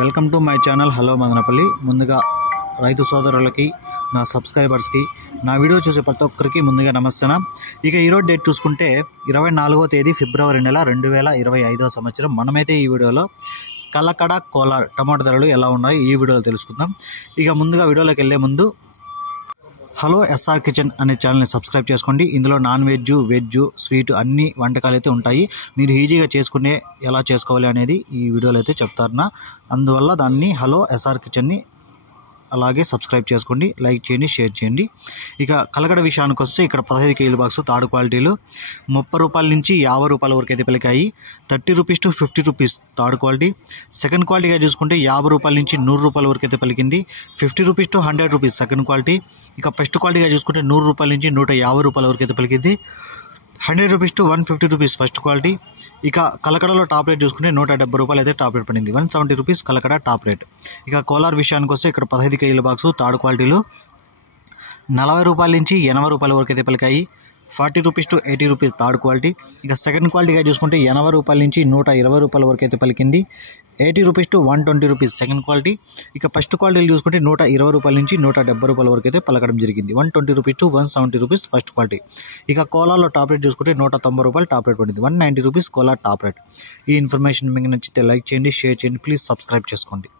Welcome to my channel hello Madanapalle. ముందుగా రైతు సోదరులకి, నా సబ్స్క్రైబర్స్కి, నా వీడియో చూసే ప్రతి ఒక్కరికి ముందుగా నమస్తే. ఇక ఈరోజు డేట్ చూసుకుంటే 24వ తేదీ ఫిబ్రవరి నెల 2025వ సంవత్సరం. మనమైతే ఈ వీడియోలో కలకడ, కోలార్ టమాటా ధరలు ఎలా ఉన్నాయో ఈ వీడియోలో తెలుసుకుందాం. ఇక ముందుగా వీడియోలోకి వెళ్ళే ముందు హలో ఎస్ఆర్ కిచెన్ అనే ఛానల్ని సబ్స్క్రైబ్ చేసుకోండి. ఇందులో నాన్ వెజ్, వెజ్, స్వీట్ అన్ని వంటకాలు అయితే ఉంటాయి. మీరు ఈజీగా చేసుకునే ఎలా చేసుకోవాలి అనేది ఈ వీడియోలో అయితే చెప్తారు. అందువల్ల దాన్ని హలో ఎస్ఆర్ కిచెన్ని అలాగే సబ్స్క్రైబ్ చేసుకోండి, లైక్ చేయండి, షేర్ చేయండి. ఇక కలకడ విషయానికి వస్తే ఇక్కడ 15 కేజీల బాక్స్ థర్డ్ క్వాలిటీలు 30 రూపాయల నుంచి 50 రూపాయల వరకు అయితే పలికాయి. 30 rupees to 50 rupees third quality. Second క్వాలిటీగా చూసుకుంటే 50 రూపాయల నుంచి 100 రూపాయల వరకు అయితే పలికింది. 50 rupees to 100 rupees second quality. ఇక ఫస్ట్ క్వాలిటీగా చూసుకుంటే 100 రూపాయల నుంచి 150 రూపాయల వరకు అయితే పలికింది. 100 rupees to 150 rupees first quality. ఇక కలకడలో టాప్ రేట్ చూసుకుంటే 170 రూపాయలు అయితే టాప్ రేట్ పడింది. 170 రూపీస్ కలకడ టాప్ రేట్. ఇక కోలార్ విషయానికి వస్తే ఇక్కడ 15 కేజీల బాక్స్ థర్డ్ క్వాలిటీలు 40 రూపాయల నుంచి 80 రూపాయల వరకు అయితే పలికాయి. 40 rupees to 80 rupees third quality. ఇక సెకండ్ క్వాలిటీగా చూసుకుంటే 80 రూపాయల నుంచి 120 రూపాయల వరకు అయితే పలికింది. 80 rupees to 120 rupees second quality. ఇక ఫస్ట్ క్వాలిటీలు చూసుకుంటే 120 రూపాయల నుంచి 170 రూపాయల వరకు అయితే పలకడం జరిగింది. 120 rupees to 170 rupees first quality. ఇక కోలార్లో టాప్ రేట్ చూసుకుంటే 190 రూపాయలు టాప్ రేట్ పడింది. 190 రూపీస్ కోలార్ టాప్ రేట్. ఈ ఇన్ఫర్మేషన్ మీకు నచ్చితే లైక్ చేయండి, షేర్ చేయండి, ప్లీజ్ సబ్స్క్రైబ్ చేసుకోండి.